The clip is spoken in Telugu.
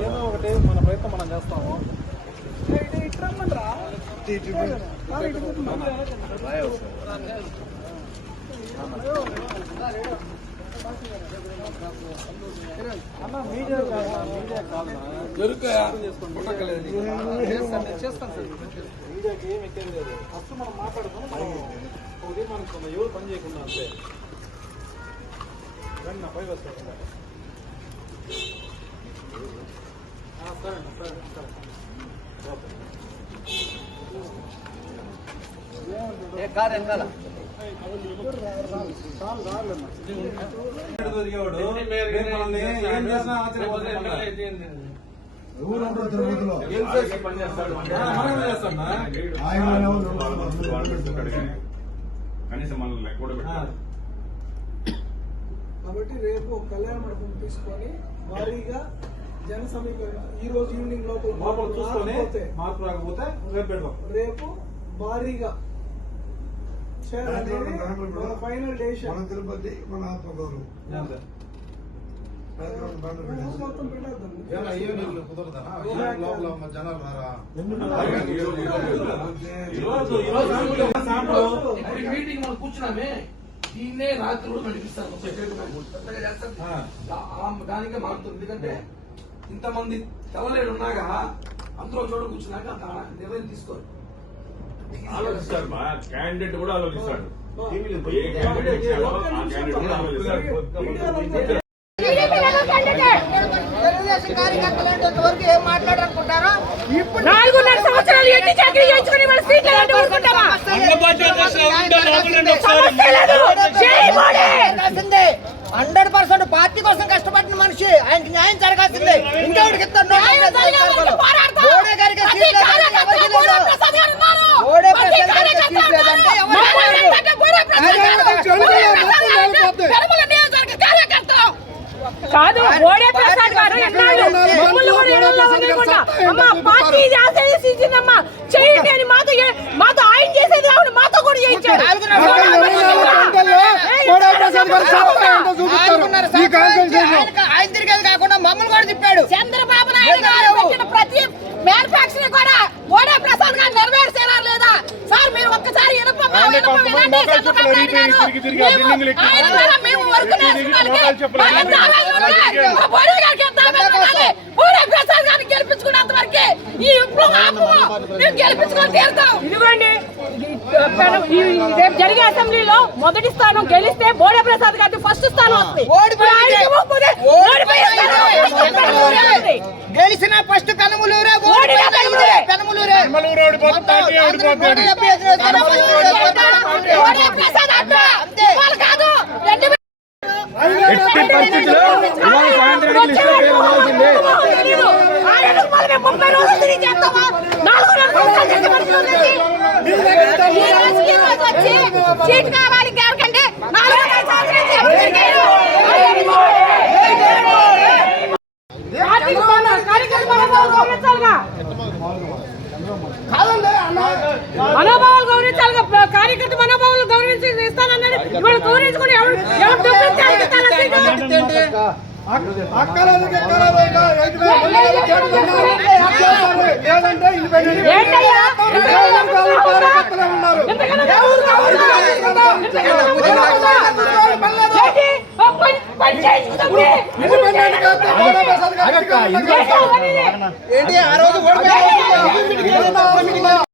ఏదో ఒకటి మన ప్రయత్నం మనం చేస్తాము అన్న మీడియా కాదు మీడియా కాదు చేస్తాను సార్ మీడియాకి ఏం ఎక్కేది లేదు ఫస్ట్ మనం మాట్లాడుకుని మనం ఒక ఎవరు పని చేయకుండా అంతే రండి నా పైకి వస్తాను సరే అన్న, సరే సరే ఓకే ఎవరు తిరుపతిలో. ఆయన కనీసం మనల్ని లెక్క కూడా పెట్టాలి కాబట్టి రేపు కళ్యాణ మండపం తీసుకొని భారీగా జన సమీకరణ ఈ రోజు ఈవినింగ్ లోపల మార్పు రాకపోతే రేపు భారీగా ఫైనల్ డెసిషన్ మన తిరుపతి మన మీటింగ్ మనం కూర్చున్నామే. దీన్నే రాత్రి కూడా నడిపిస్తాను దానికే మారుతుంది. ఎందుకంటే ఇంతమంది తెల్లలేడు ఉన్నాగా అందులో చోట కూర్చున్నాక నిర్ణయం తీసుకోరు. ఆలోచిస్తారు మా క్యాండిడేట్ కూడా ఆలోచిస్తాడు. నాలుగున్నర సంవత్సరాలు ఎట్టి చాకరీ చేయించుకుని మన సీట్లు అంటే ఊరుకుంటావా సమస్య లేదు జై మోడీ హండ్రెడ్ పర్సెంట్ పార్టీ కోసం కష్టపడిన మనిషి ఆయనకి న్యాయం జరగాల్సిందే ఇంకెవరికి ఇస్తారు నోటీస్ న్యాయం జరిగేవరకు పోరాడతాం. మోడీ గారికి ప్రతి సీట్ లేదంటే కార్యకర్త ఎవరికి బూర లేదు. ప్రసాద్ గారు ఉన్నారు. మోడీ ప్రతి ప్రసాద్ గారికి కార్యకర్త సీట్ లేదంటే ఉన్నారు. ఎవరికి మమ్మల్ని లేదు. ఏంటంటే బూర ప్రసాద్ గారు. బూర ప్రసాద్ గారు పెరుమల నియోజకవర్గ కార్యకర్త. కాదు ఓడే ప్రసాద్ గారు ఎన్నాళ్ళు? మమ్మల్ని కూడా ఇళ్ళల్లో వదిలేయకుండా, అమ్మా పార్టీ ఇది ఆశీర్వదించిందమ్మా చేయండి అని మాతో మాతో ఆయన చేసేది కాకుండా మాతో కూడా చేయించాడు. ఆయన తిరిగేది కాకుండా మమ్మల్ని కూడా తిప్పాడు. చంద్రబాబు నాయుడు గారు ప్రతి మ్యానుఫాక్చరింగ్ కూడా మోడీ ప్రసాద్ గారు నెరవేర్చారా లేదా సార్ మీరు ఒక్కసారి ఇనుప మా ఇనుప వినండి చంద్రబాబు నాయుడు గారు మేము- ఆయన ద్వారా మేము వర్క్ నేర్చుకోవడానికి మాకు దారాలు ఉన్నాయి. మా మోడీ గారికి ఎంత ప్రసాద్ గారిని గెలిపించుకున్నంత వరకే ఈ విప్లవం ఆపము. మేము గెలిపించుకొని తీరుతాం. ఇదిగోండి రేపు జరిగే అసెంబ్లీలో మొదటి స్థానం గెలిస్తే బోడే ప్రసాద్ గారికి ఫస్ట్ స్థానం వస్తుంది. గెలిచిన ఫస్ట్ కనుమలూరే ఓడినా పెనుమలూరే. పెనుమలూరే ఓడే ప్రసాద్ అడ్డ. ఇవాళ కాదు రెండు వేల- సీట్ కావాలి ఎవరికంటే చేసి ఎవరు తిరిగారు? పార్టీకి మన కార్యకర్త మనోభావాలు ప్ర- కార్యకర్త మనోభావాలు గౌరవించి ఇస్తానన్నాడు. ఇవాళ గౌరవించుకుని ఎవరు ఎవరు లేదంటే ఉన్నారు ఏంటి? ఆ రోజు